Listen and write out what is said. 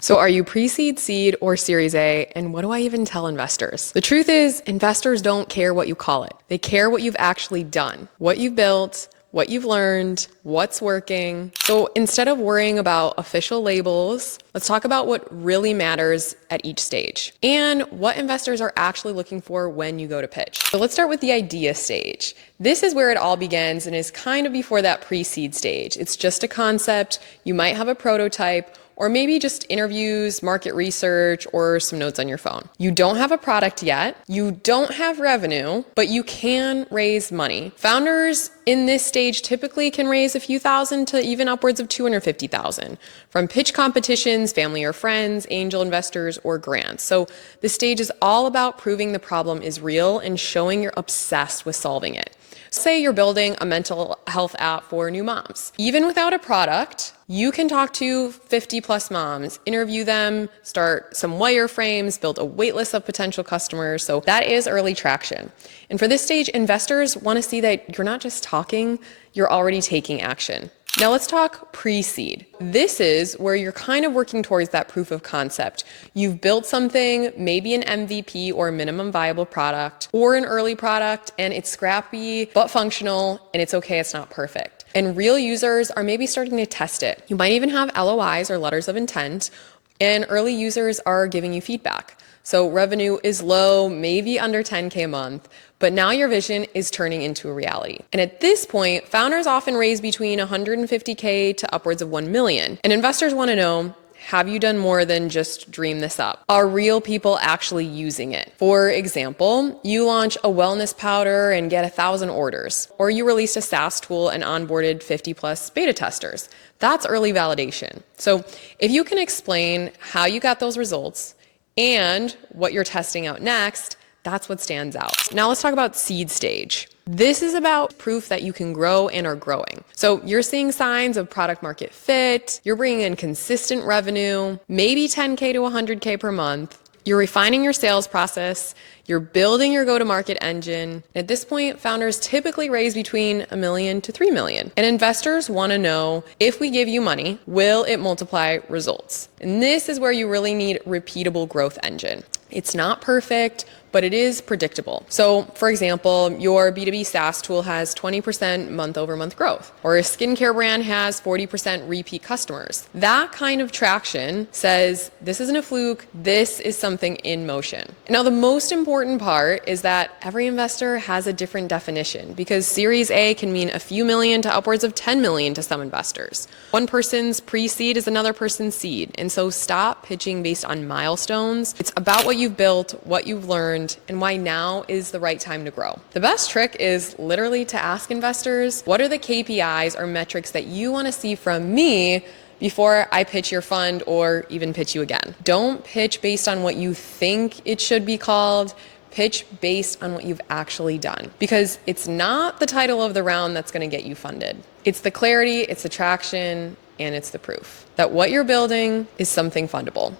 So are you pre-seed, seed, or Series A? And what do I even tell investors? The truth is, investors don't care what you call it. They care what you've actually done, what you've built, what you've learned, what's working. So instead of worrying about official labels, let's talk about what really matters at each stage and what investors are actually looking for when you go to pitch. So let's start with the idea stage. This is where it all begins and is kind of before that pre-seed stage. It's just a concept. You might have a prototype, or maybe just interviews, market research, or some notes on your phone. You don't have a product yet, you don't have revenue, but you can raise money. Founders in this stage typically can raise a few thousand to even upwards of 250,000 from pitch competitions, family or friends, angel investors, or grants. So this stage is all about proving the problem is real and showing you're obsessed with solving it. Say you're building a mental health app for new moms. Even without a product, you can talk to 50 plus moms, interview them, start some wireframes, build a wait list of potential customers. So that is early traction. And for this stage, investors want to see that you're not just talking, you're already taking action. Now let's talk pre-seed. This is where you're kind of working towards that proof of concept. You've built something, maybe an MVP or minimum viable product, or an early product, and it's scrappy but functional, and it's okay, it's not perfect. And real users are maybe starting to test it. You might even have LOIs or letters of intent, and early users are giving you feedback. So revenue is low, maybe under 10K a month, but now your vision is turning into a reality. And at this point, founders often raise between 150K to upwards of 1 million. And investors want to know, have you done more than just dream this up? Are real people actually using it? For example, you launch a wellness powder and get 1,000 orders, or you released a SaaS tool and onboarded 50 plus beta testers. That's early validation. So if you can explain how you got those results and what you're testing out next, that's what stands out. Now let's talk about seed stage. This is about proof that you can grow and are growing. So you're seeing signs of product market fit, you're bringing in consistent revenue, maybe 10K to 100K per month, you're refining your sales process, you're building your go-to-market engine. At this point, founders typically raise between 1 million to 3 million. And investors want to know, if we give you money, will it multiply results? And this is where you really need repeatable growth engine. It's not perfect, but it is predictable. So for example, your B2B SaaS tool has 20% month-over-month growth, or a skincare brand has 40% repeat customers. That kind of traction says, this isn't a fluke, this is something in motion. Now the most important part is that every investor has a different definition, because Series A can mean a few million to upwards of 10 million to some investors. One person's pre-seed is another person's seed, and so stop pitching based on milestones. It's about what you've built, what you've learned, and why now is the right time to grow. The best trick is literally to ask investors, what are the KPIs or metrics that you want to see from me before I pitch your fund or even pitch you again? Don't pitch based on what you think it should be called. Pitch based on what you've actually done, because it's not the title of the round that's going to get you funded. It's the clarity, it's the traction, and it's the proof that what you're building is something fundable.